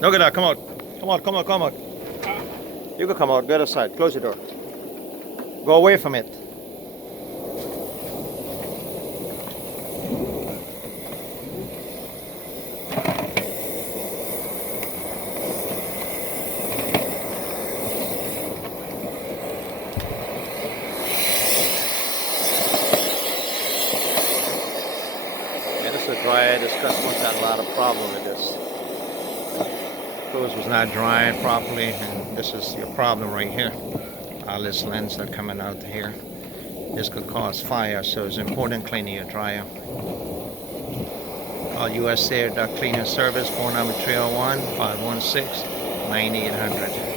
Look at that, come out. Come out, come out, come out. You can come out the other side. Close the door. Go away from it. Yeah, this is a dryer. This customer's had a lot of problem with this. Hose was not drying properly, and this is your problem right here. All this lens are coming out here. This could cause fire, so it's important cleaning your dryer. Call USA Duct Cleaning Service, phone number 301-516-9800.